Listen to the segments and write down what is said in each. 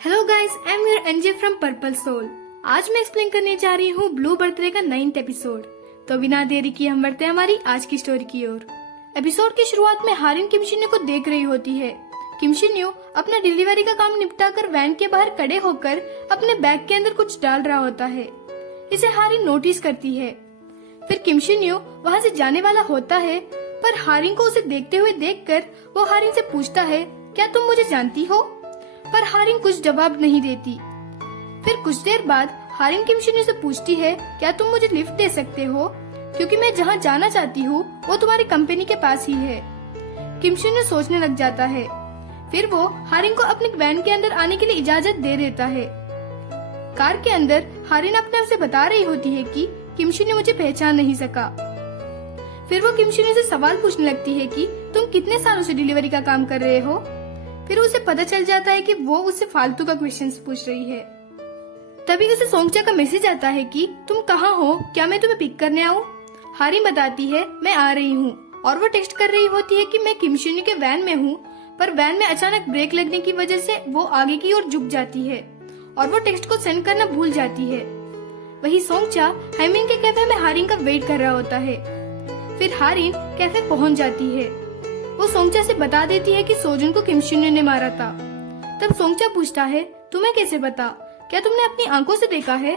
Hello guys, I am your NJ from Purple Soul. आज मैं explain करने जा रही हूँ ब्लू बर्थडे का 9th एपिसोड। तो बिना देरी किए हम बढ़ते हैं हमारी आज की स्टोरी की ओर। एपिसोड की शुरुआत में हारिन किम शिन्यू को देख रही होती है। किम शिन्यू अपना डिलीवरी का काम निपटाकर वैन के बाहर खड़े होकर अपने बैग के अंदर कुछ डाल रहा होता है। इसे हारिन नोटिस करती है। फिर किम शिन्यू वहाँ से जाने वाला होता है, पर हारिन को उसे देखते हुए देखकर वो हारिन से पूछता है, क्या तुम मुझे जानती हो? पर हारिन कुछ जवाब नहीं देती। फिर कुछ देर बाद हारिन किम शिन्यू से पूछती है, क्या तुम मुझे लिफ्ट दे सकते हो? क्योंकि मैं जहाँ जाना चाहती हूँ वो तुम्हारी कंपनी के पास ही है। किम शिन्यू सोचने लग जाता है। फिर वो हारिन को अपनी वैन के अंदर आने के लिए इजाजत दे देता है। कार के अंदर हारिन अपने आप से बता रही होती है कि किम शिन्यू मुझे पहचान नहीं सका। फिर वो किम शिन्यू से सवाल पूछने लगती है कि तुम कितने सालों से डिलीवरी का काम कर रहे हो? फिर उसे पता चल जाता है कि वो उससे फालतू का क्वेश्चंस पूछ रही है। तभी उसे सोंगचा का मैसेज आता है कि तुम कहाँ हो, क्या मैं तुम्हें पिक करने आऊँ? हारिन बताती है, मैं आ रही हूँ। और वो टेक्स्ट कर रही होती है कि मैं किम शिन्यू के वैन में हूँ, पर वैन में अचानक ब्रेक लगने की वजह से वो आगे की ओर झुक जाती है और वो टेक्स्ट को सेंड करना भूल जाती है। वही सोंगचा हाइमिन के कैफे में हारिन का वेट कर रहा होता है। फिर हारिन कैफे पहुँच जाती है। वो सोंगचा से बता देती है कि सोजुन को किम शिन्यू ने मारा था। तब सोंगचा पूछता है, तुम्हें कैसे पता? क्या तुमने अपनी आंखों से देखा है?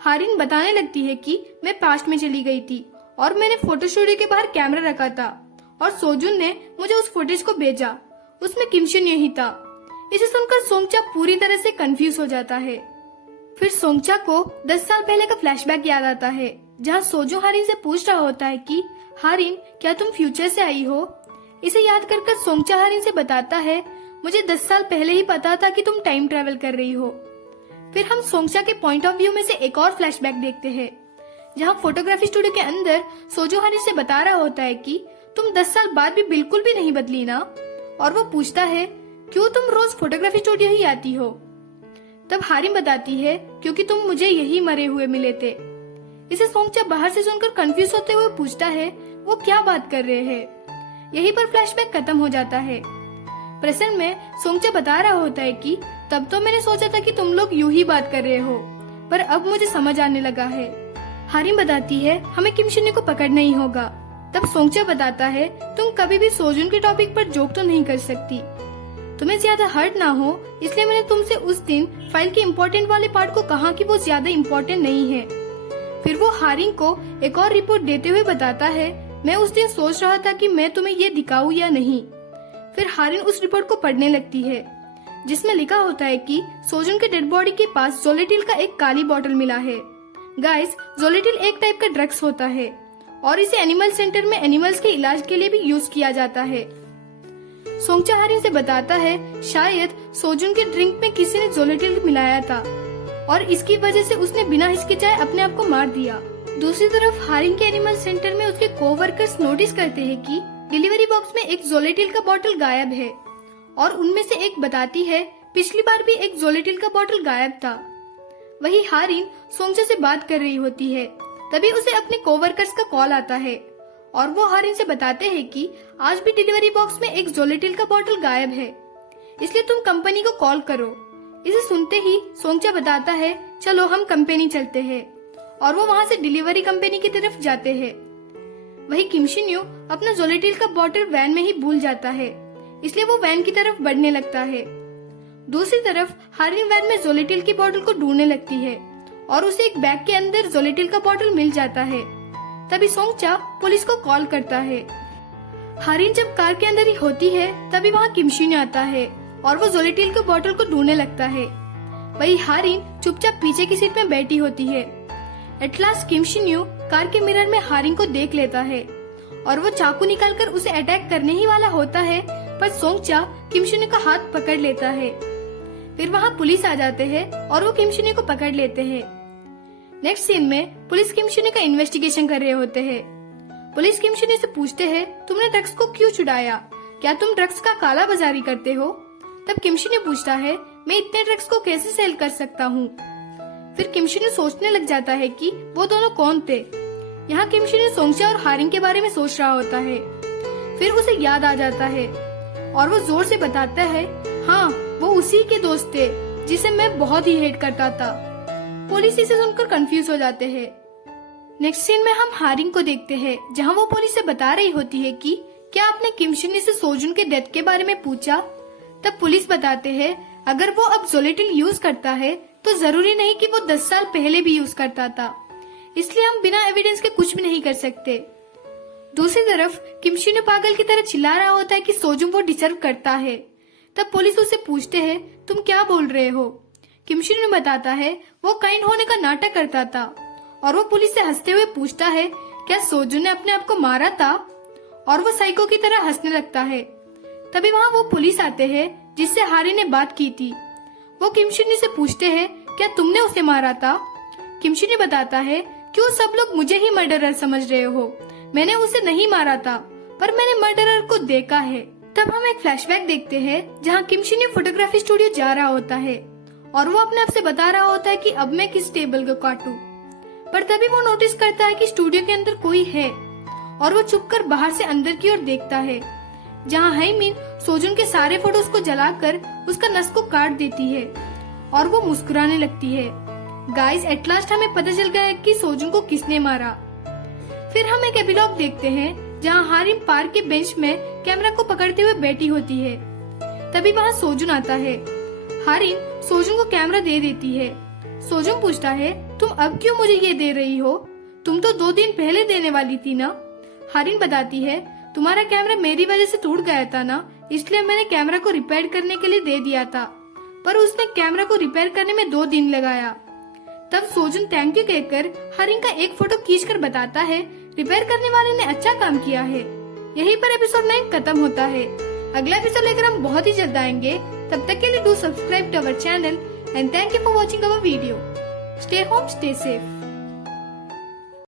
हारिन बताने लगती है कि मैं पास्ट में चली गई थी और मैंने फोटो स्टूडियो के बाहर कैमरा रखा था और सोजुन ने मुझे उस फुटेज को भेजा। उसमें किम शिन्यू ही था। इसे सुनकर सोंगचा पूरी तरह से कंफ्यूज हो जाता है। फिर सोंगचा को 10 साल पहले का फ्लैशबैक याद आता है, जहाँ सोजू हारिन से पूछ रहा होता है कि हारिन, क्या तुम फ्यूचर से आई हो? इसे याद कर सोंगचा हारिन से बताता है, मुझे 10 साल पहले ही पता था कि तुम टाइम ट्रेवल कर रही हो। फिर हम सोंगचा के पॉइंट ऑफ व्यू में से एक और फ्लैशबैक देखते हैं, जहां फोटोग्राफी स्टूडियो के अंदर सोजू हारिन से बता रहा होता है कि तुम 10 साल बाद भी बिल्कुल भी नहीं बदली ना। और वो पूछता है, क्यों तुम रोज फोटोग्राफी स्टूडियो ही आती हो? तब हारिन बताती है, क्योंकि तुम मुझे यही मरे हुए मिले थे। इसे सोंगचा बाहर से सुनकर कंफ्यूज होते हुए पूछता है, वो क्या बात कर रहे हैं? यहीं पर फ्लैशबैक खत्म हो जाता है। प्रेजेंट में सोंगचा बता रहा होता है कि तब तो मैंने सोचा था कि तुम लोग यूं ही बात कर रहे हो, पर अब मुझे समझ आने लगा है। हारिन बताती है, हमें किम शिन्यू को पकड़ना ही होगा। तब सोंगचा बताता है, तुम कभी भी सोजुन के टॉपिक पर जोक तो नहीं कर सकती। तुम्हें ज्यादा हर्ट ना हो, इसलिए मैंने तुमसे उस दिन फाइल के इम्पोर्टेंट वाले पार्ट को कहा कि वो ज्यादा इम्पोर्टेंट नहीं है। फिर वो हारिन को एक और रिपोर्ट देते हुए बताता है, मैं उस दिन सोच रहा था कि मैं तुम्हें ये दिखाऊं या नहीं। फिर हारिन उस रिपोर्ट को पढ़ने लगती है, जिसमें लिखा होता है कि सोजुन के डेड बॉडी के पास जोलेटिल का एक काली बोतल मिला है। गाइस, जोलेटिल एक टाइप का ड्रग्स होता है और इसे एनिमल सेंटर में एनिमल्स के इलाज के लिए भी यूज किया जाता है। सोंगचा हारिन से बताता है, शायद सोजुन के ड्रिंक में किसी ने जोलेटिल मिलाया था और इसकी वजह से उसने बिना हिचकिचाए अपने आप को मार दिया। दूसरी तरफ हारिन के एनिमल सेंटर में उसके कोवर्कर्स नोटिस करते हैं कि डिलीवरी बॉक्स में एक जोलेटिल का बोतल गायब है और उनमें से एक बताती है, पिछली बार भी एक जोलेटिल का बोतल गायब था। वही हारिन सोंगचा से बात कर रही होती है, तभी उसे अपने कोवर्कर्स का कॉल आता है और वो हारिन से बताते हैं कि आज भी डिलीवरी बॉक्स में एक जोलेटिल का बोतल गायब है, इसलिए तुम कंपनी को कॉल करो। इसे सुनते ही सोंगचा बताता है, चलो हम कंपनी चलते हैं, और वो वहाँ से डिलीवरी कंपनी की तरफ जाते हैं। वही किम शिन्यू अपना जोलेटिल का बॉटल वैन में ही भूल जाता है, इसलिए वो वैन की तरफ बढ़ने लगता है। दूसरी तरफ हारिन वैन में जोलेटिल की बॉटल को ढूंढने लगती है और उसे एक बैग के अंदर जोलेटिल का बॉटल मिल जाता है। तभी सोंगचा पुलिस को कॉल करता है। हारिन जब कार के अंदर ही होती है, तभी वहाँ किम शिन्यू आता है और वो जोलेटिल के बॉटल को ढूंढने लगता है। वही हारिन चुपचाप पीछे की सीट में बैठी होती है। At last Kim Shinyuu car के मिरर में हारिन को देख लेता है और वो चाकू निकालकर उसे अटैक करने ही वाला होता है, पर सोंगचा किम शिन्यू का हाथ पकड़ लेता है। फिर वहाँ पुलिस आ जाते हैं और वो किम शिन्यू को पकड़ लेते हैं। नेक्स्ट सीन में पुलिस किम शिन्यू का इन्वेस्टिगेशन कर रहे होते हैं। पुलिस किम शिन्यू से पूछते हैं, तुमने ड्रग्स को क्यों छुड़ाया? क्या तुम ड्रग्स का काला बाजारी करते हो? तब किम शिन्यू पूछता है, मैं इतने ड्रग्स को कैसे सेल कर सकता हूँ? फिर किम शिन्यू सोचने लग जाता है कि वो दोनों कौन थे। यहाँ किम शिन्यू सोंगचा और हारिन के बारे में सोच रहा होता है। फिर उसे याद आ जाता है और वो जोर से बताता है, हाँ वो उसी के दोस्त थे जिसे मैं बहुत ही हेट करता था। पुलिस इसे सुनकर कंफ्यूज हो जाते हैं। नेक्स्ट सीन में हम हारिन को देखते हैं, जहां वो पुलिस से बता रही होती है कि क्या आपने किम शिन्नी से सोजुन के डेथ के बारे में पूछा। तब पुलिस बताते हैं अगर वो अब जोलेटिल यूज करता है तो जरूरी नहीं कि वो 10 साल पहले भी यूज करता था, इसलिए हम बिना एविडेंस के कुछ भी नहीं कर सकते। दूसरी तरफ किम शिन्नी पागल की तरह चिल्ला रहा होता है कि सोजुन वो डिजर्व करता है। तब पुलिस उससे पूछते हैं तुम क्या बोल रहे हो। किम शिन्नी बताता है वो काइंड होने का नाटक करता था, और वो पुलिस से हंसते हुए पूछता है क्या सोजुन ने अपने आप को मारा था, और वो साइको की तरह हंसने लगता है। तभी वहाँ वो पुलिस आते हैं जिससे हारिन ने बात की थी। वो किम शिन्नी से पूछते हैं क्या तुमने उसे मारा था। किम शिन्नी बताता है क्यों सब लोग मुझे ही मर्डरर समझ रहे हो, मैंने उसे नहीं मारा था, पर मैंने मर्डरर को देखा है। तब हम एक फ्लैशबैक देखते हैं जहाँ किम शिन्नी फोटोग्राफी स्टूडियो जा रहा होता है, और वो अपने आप से बता रहा होता है कि अब मैं किस टेबल को काटूं। पर तभी वो नोटिस करता है कि स्टूडियो के अंदर कोई है, और वो चुपकर बाहर से अंदर की ओर देखता है, जहाँ हाइमिन सोजुन के सारे फोटोज को जलाकर उसका नस को काट देती है, और वो मुस्कुराने लगती है। गाइस, एट लास्ट हमें पता चल गया है कि सोजुन को किसने मारा। फिर हम एक एपिलॉग देखते हैं जहाँ हारिन पार्क के बेंच में कैमरा को पकड़ते हुए बैठी होती है। तभी वहाँ सोजुन आता है। हारिन सोजुन को कैमरा दे देती है। सोजुन पूछता है तुम अब क्यों मुझे ये दे रही हो, तुम तो 2 दिन पहले देने वाली थी ना। हारिन बताती है तुम्हारा कैमरा मेरी वजह से टूट गया था ना, इसलिए मैंने कैमरा को रिपेयर करने के लिए दे दिया था, पर उसने कैमरा को रिपेयर करने में 2 दिन लगाया। तब सोजुन थैंक यू कहकर हारिन का एक फोटो खींचकर बताता है रिपेयर करने वाले ने अच्छा काम किया है। यहीं पर एपिसोड 9 खत्म होता है। अगला एपिसोड लेकर हम बहुत ही जल्द आएंगे। तब तक के लिए do subscribe to our channel and thank you for watching our video. Stay home, stay safe.